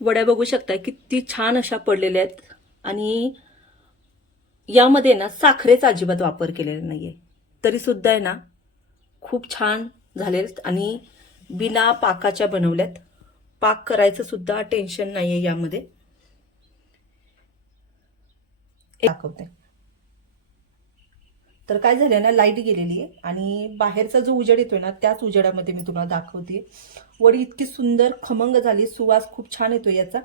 वड्या बघू शकता किती छान अशा पडलेल्या आहेत. आणि यामध्ये ना साखरेचा अजिबात वापर केलेला नाहीये. तरी सुद्धा आहे ना खूप छान झालेत आणि बिना पाकाच्या बनवल्यात. पाक करायचं सुद्धा टेन्शन नाही आहे यामध्ये दाखवते. तर काय झालं ना लाइट गेलेली आहे आणि बाहेरचा जो उजेड येतोय ना त्याच उजेडामध्ये मी तुम्हाला दाखवते. वडी इतकी सुंदर खमंग झाली सुवास खूप छान येतोय याचा.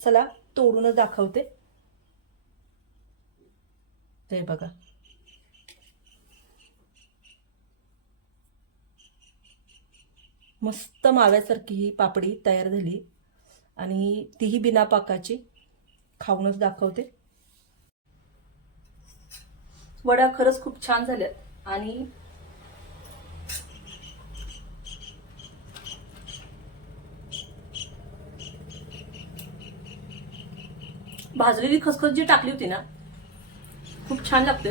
चला तोडूनच दाखवते. ते बघा. मस्त माव्यासारखी ही पापडी तयार झाली. आणि तीही बिना पाकाची. खाऊनच दाखवते. वड्या खरंच खूप छान झाल्यात आणि भाजलेली खसखस जी टाकली होती ना खूप छान लागते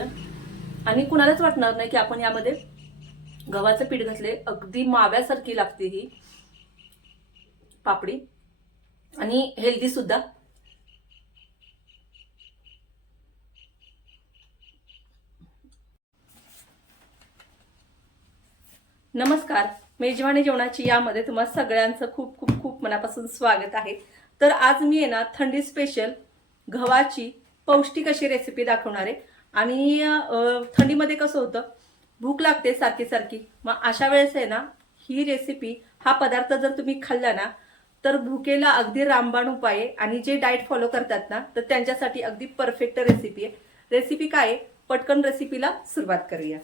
आणि कुणालाच वाटणार नाही की आपण यामध्ये गव्हाचं पीठ घातले अगदी माव्यासारखी लागते ही पापडी. आणि हेल्दी सुद्धा. नमस्कार. मेजवानी जेवणाची यामध्ये तुम्हाला सगळ्यांचं खूप खूप खूप मनापासून स्वागत आहे. तर आज मी आहे ना थंडी स्पेशल गव्हाची पौष्टिक अशी रेसिपी दाखवणार आहे. आणि थंडीमध्ये कसं होतं भूक लागते सारखी सारखी. मग अशा वेळेस आहे ना ही रेसिपी हा पदार्थ जर तुम्ही खाल्ला ना तर भुकेला अगदी रामबाण उपाय आहे. आणि जे डाएट फॉलो करतात ना तर त्यांच्यासाठी अगदी परफेक्ट रेसिपी आहे. रेसिपी काय आहे? पटकन रेसिपीला सुरुवात करूया.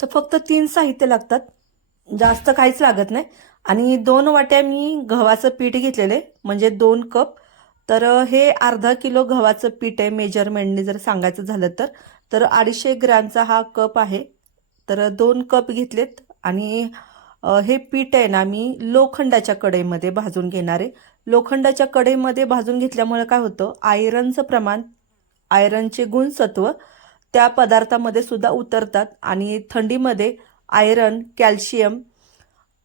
तर फक्त तीन साहित्य लागतात. जास्त काहीच लागत नाही. आणि दोन वाट्या मी गव्हाचं पीठ घेतलेले म्हणजे दोन कप. तर हे अर्धा किलो गव्हाचं पीठ आहे मेजरमेंटने जर सांगायचं झालं तर. तर अडीचशे ग्रॅमचा हा कप आहे. तर दोन कप घेतलेत. आणि हे पीठ आहे ना मी लोखंडाच्या कढईमध्ये भाजून घेणार आहे. लोखंडाच्या कढईमध्ये भाजून घेतल्यामुळे काय होतं आयरनचं प्रमाण आयरनचे गुणसत्व त्या पदार्थामध्ये सुद्धा उतरतात आणि थंडीमध्ये आयरन कॅल्शियम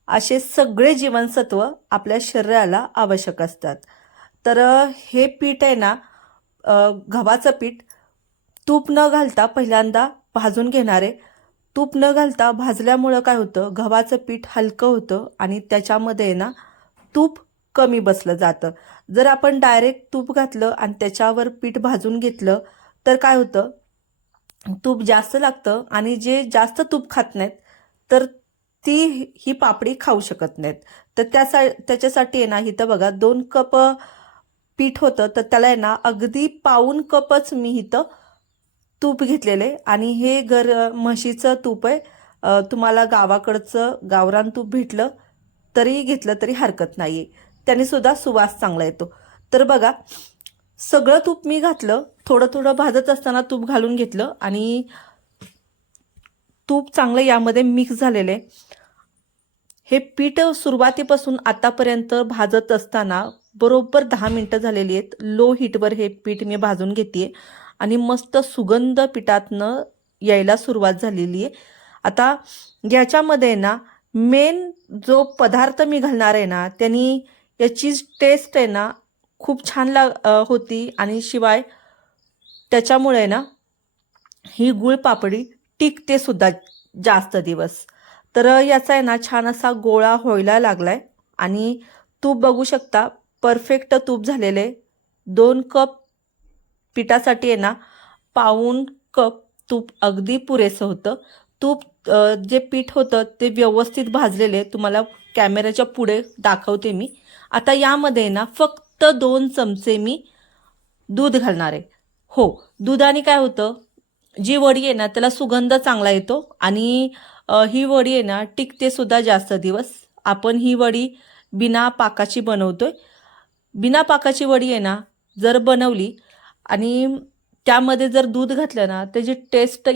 असे सगळे जीवनसत्व आपल्या शरीराला आवश्यक असतात. तर हे पीठ आहे ना गव्हाचं पीठ तूप न घालता पहिल्यांदा भाजून घेणारे. तूप न घालता भाजल्यामुळं काय होतं गव्हाचं पीठ हलकं होतं आणि त्याच्यामध्ये ना तूप कमी बसलं जातं. जर आपण डायरेक्ट तूप घातलं आणि त्याच्यावर पीठ भाजून घेतलं तर काय होतं तूप जास्त लागतं आणि जे जास्त तूप खात नाहीत तर ती ही पापडी खाऊ शकत नाहीत. तर त्यासा त्याच्यासाठी आहे ना इथं बघा दोन कप पीठ होतं तर त्याला आहे ना अगदी पाऊन कपच मी इथं तूप घेतलेले. आणि हे घर म्हशीचं तूप आहे. तुम्हाला गावाकडचं गावरान तूप भेटलं तरी घेतलं तरी हरकत नाही त्याने सुद्धा सुवास चांगला येतो. तर बघा सगळं तूप मी घातलं थोडं थोडं भाजत असताना तूप घालून घेतलं आणि तूप चांगलं यामध्ये मिक्स झालेलं आहे. हे पीठ सुरुवातीपासून आतापर्यंत भाजत असताना बरोबर दहा मिनटं झालेली आहेत. लो हीटवर हे पीठ मी भाजून घेते आणि मस्त सुगंध पिठातनं यायला सुरुवात झालेली आहे. आता याच्यामध्ये ना मेन जो पदार्थ मी घालणार आहे ना त्यांनी याची टेस्ट आहे ना खूप छान लाग होती. आणि शिवाय त्याच्यामुळे ना ही गुळ पापडी टिकते सुद्धा जास्त दिवस. तर याचा आहे ना छान असा गोळा व्हायला लागलाय आणि तूप बघू शकता परफेक्ट तूप झालेले दोन कप पिठासाठी आहे ना पाऊन कप तूप अगदी पुरेसं होतं. तूप जे पीठ होतं ते व्यवस्थित भाजलेले तुम्हाला कॅमेऱ्याच्या पुढे दाखवते मी. आता यामध्ये ना फक्त दोन चमचे मी दूध घालणार आहे. हो दुधाने काय होतं? जी वडी आहे ना त्याला सुगंध चांगला येतो आणि ही वडी आहे ना टिकते सुद्धा जास्त दिवस. आपण ही वडी बिना पाकाची बनवतोय. बिना पाकाची वडी आहे ना जर बनवली आणि त्यामध्ये जर दूध घातलं ना त्याची टेस्ट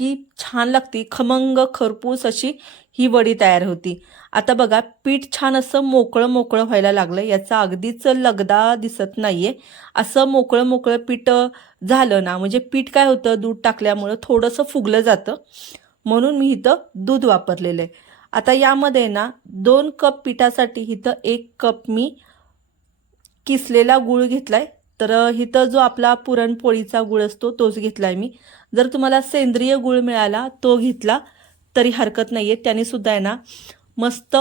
इतकी छान लागती. खमंग खरपूस अशी ही वडी तयार होती. आता बघा पीठ छान असं मोकळं मोकळं व्हायला लागलं. याचा अगदीच लगदा दिसत नाहीये. असं मोकळं मोकळं पीठ झालं ना म्हणजे पीठ काय होतं? दूध टाकल्यामुळं थोडंसं फुगलं जातं. म्हणून मी इथं दूध वापरलेलं आहे. आता यामध्ये ना दोन कप पिठासाठी इथं एक कप मी किसलेला गूळ घेतलाय. तर इथं जो आपला पुरणपोळीचा गूळ असतो तोच घेतलाय मी. जर तुम्हाला सेंद्रिय गुळ मिळाला तो घेतला तरी हरकत नाही आहे त्याने सुद्धा आहे ना मस्त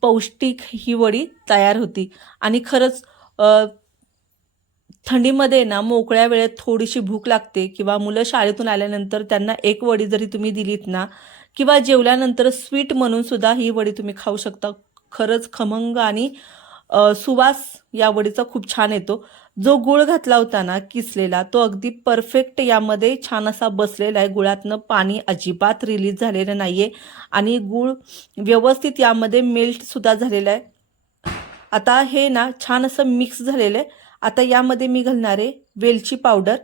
पौष्टिक ही वडी तयार होती. आणि खरंच थंडीमध्ये ना मोकळ्या वेळेत थोडीशी भूक लागते किंवा मुलं शाळेतून आल्यानंतर त्यांना एक वडी जरी तुम्ही दिलीत ना किंवा जेवल्यानंतर स्वीट म्हणून सुद्धा ही वडी तुम्ही खाऊ शकता. खरंच खमंग आणि सुवास या वडीचा खूप छान येतो. जो गुळ घातला होता ना किसलेला तो अगदी परफेक्ट यामध्ये छान असा बसलेला आहे. गुळातनं पाणी अजिबात रिलीज झालेलं नाहीये. आणि गुळ व्यवस्थित यामध्ये मेल्ट सुद्धा झालेला आहे. आता हे ना छान असं मिक्स झालेलं आहे. आता यामध्ये मी घालणार आहे वेलची पावडर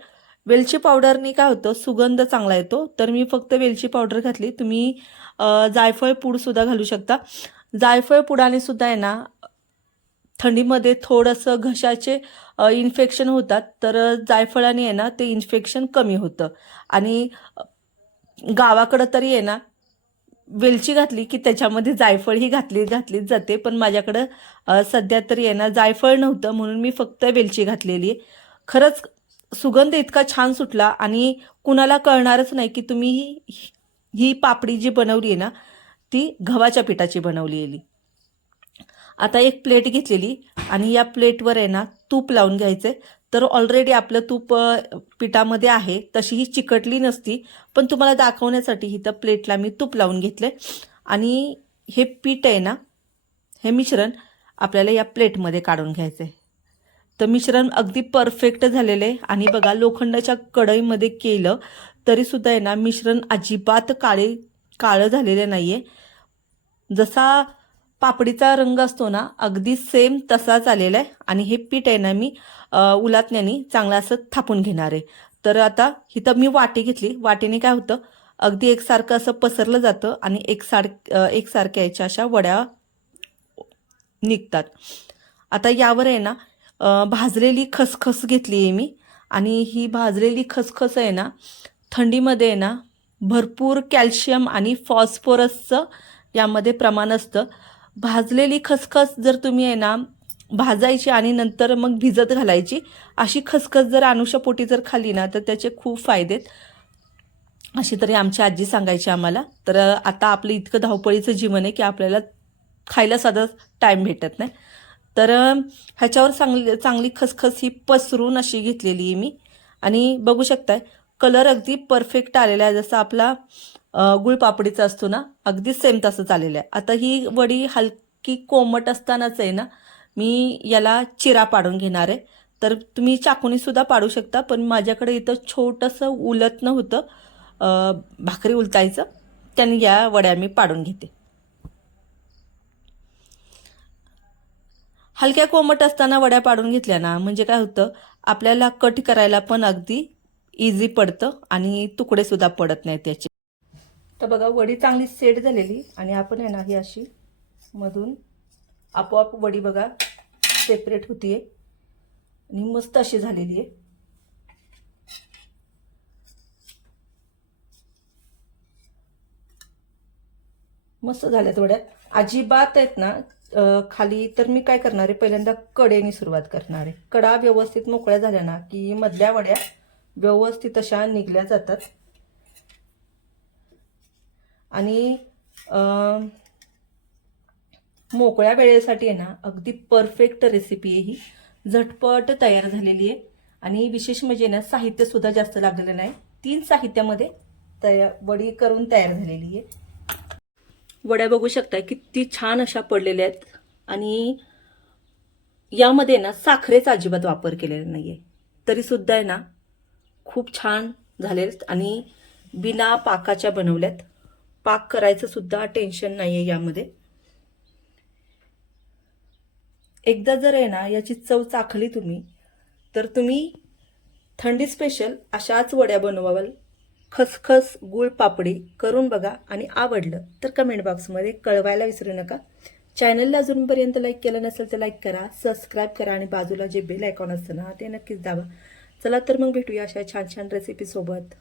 वेलची पावडरनी काय होतं सुगंध चांगला येतो. तर मी फक्त वेलची पावडर घातली. तुम्ही जायफळ जायफळ पूडसुद्धा घालू शकता. जायफळ पुडाने सुद्धा आहे ना थंडीमध्ये थोडंसं घशाचे इन्फेक्शन होतात. तर जायफळाने आहे ना ते इन्फेक्शन कमी होतं. आणि गावाकडं तरी आहे ना वेलची घातली की त्याच्यामध्ये जायफळ ही घातली घातलीच जाते. पण माझ्याकडं सध्या तरी आहे ना जायफळ नव्हतं. म्हणून मी फक्त वेलची घातलेली आहे. खरंच सुगंध इतका छान सुटला आणि कुणाला कळणारच नाही की तुम्ही ही ही पापडी जी बनवली आहे ना ती गव्हाच्या पिठाची बनवलेली. आता एक प्लेट घेतलेली आणि या प्लेटवर आहे ना तूप लावून घ्यायचं तर ऑलरेडी आपलं तूप पिठामध्ये आहे तशी ही चिकटली नसती पण तुम्हाला दाखवण्यासाठी इथं प्लेटला मी तूप लावून घेतलं आणि हे पीठ आहे ना हे मिश्रण आपल्याला या प्लेटमध्ये काढून घ्यायचं आहे तर मिश्रण अगदी परफेक्ट झालेलं आहे. आणि बघा लोखंडाच्या कढईमध्ये केलं तरीसुद्धा आहे ना मिश्रण अजिबात काळे काळं झालेलं नाही आहे जसा पापडीचा रंग असतो ना अगदी सेम तसाच आलेला आहे आणि हे पीठ आहे ना मी उलातण्याने चांगलं असं थापून घेणार आहे. तर आता इथं मी वाटी घेतली. वाटीने काय होतं अगदी एकसारखं असं पसरलं जातं आणि एकसार एकसारख्या याच्या अशा वड्या निघतात. आता यावर आहे ना भाजलेली खसखस घेतली आहे मी. आणि ही भाजलेली खसखस आहे ना थंडीमध्ये आहे ना भरपूर कॅल्शियम आणि फॉस्फरसचं यामध्ये प्रमाण असतं. भाजलेली खसखस जर तुम्ही आहे ना भाजायची आणि नंतर मग भिजत घालायची अशी खसखस जर अनुषापोटी जर खाल्ली ना तर त्याचे खूप फायदे आहेत. अशी तरी आमची आजी सांगायची आम्हाला. तर आता आपलं इतकं धावपळीचं जीवन आहे की आपल्याला खायला साधा टाईम भेटत नाही. तर ह्याच्यावर चांगली चांगली खसखस ही पसरून अशी घेतलेली आहे मी. आणि बघू शकताय कलर अगदी परफेक्ट आलेला आहे. जसा आपला गुळपापडीचा असतो ना अगदी सेम तसंच आलेलं आहे. आता ही वडी हलकी कोमट असतानाच आहे ना मी याला चिरा पाडून घेणार आहे. तर तुम्ही चाकूनी सुद्धा पाडू शकता पण माझ्याकडे इथं छोटंसं उलतनं होतं भाकरी उलटायचं त्याने या वड्या मी पाडून घेते. हलक्या कोमट असताना वड्या पाडून घेतल्या ना म्हणजे काय होतं आपल्याला कट करायला पण अगदी इझी पडतं आणि तुकडे सुद्धा पडत नाहीत त्याचे तर बघा वडी चांगली सेट झालेली आणि आपण आहे ना ही अशी मधून आपोआप वडी बघा सेपरेट होतीये. आणि मस्त अशी झालेली आहे. मस्त झाल्यात वड्या अजिबात आहेत ना खाली तर मी काय करणार आहे पहिल्यांदा कडेने सुरुवात करणार आहे. कडा व्यवस्थित मोकळ्या झाल्या ना की मधल्या वड्या व्यवस्थित अशा निघल्या जातात. आणि मोकळ्या वेळेसाठी आहे ना अगदी परफेक्ट रेसिपी आहे ही. झटपट तयार झालेली आहे. आणि विशेष म्हणजे ना साहित्यसुद्धा जास्त लागलेलं नाही. तीन साहित्यामध्ये तया वडी करून तयार झालेली आहे. वड्या बघू शकता किती छान अशा पडलेल्या आहेत. आणि यामध्ये ना साखरेचा अजिबात वापर केलेला नाही आहे तरीसुद्धा आहे ना खूप छान झालेत आणि बिना पाकाच्या बनवल्यात. पाक करायचं सुद्धा टेन्शन आहे यामध्ये. एकदा जर आहे ना याची चव चाखली तुम्ही तर तुम्ही थंडी स्पेशल अशाच वड्या बनवाल. खसखस गुळ पापडी करून बघा आणि आवडलं तर कमेंट बॉक्समध्ये कळवायला विसरू नका. चॅनलला अजूनपर्यंत लाईक केलं नसेल तर लाईक करा सबस्क्राईब करा आणि बाजूला जे बेल आयकॉन असतं ना ते नक्कीच दाबा. चला तर मग भेटूया अशा छान छान रेसिपीसोबत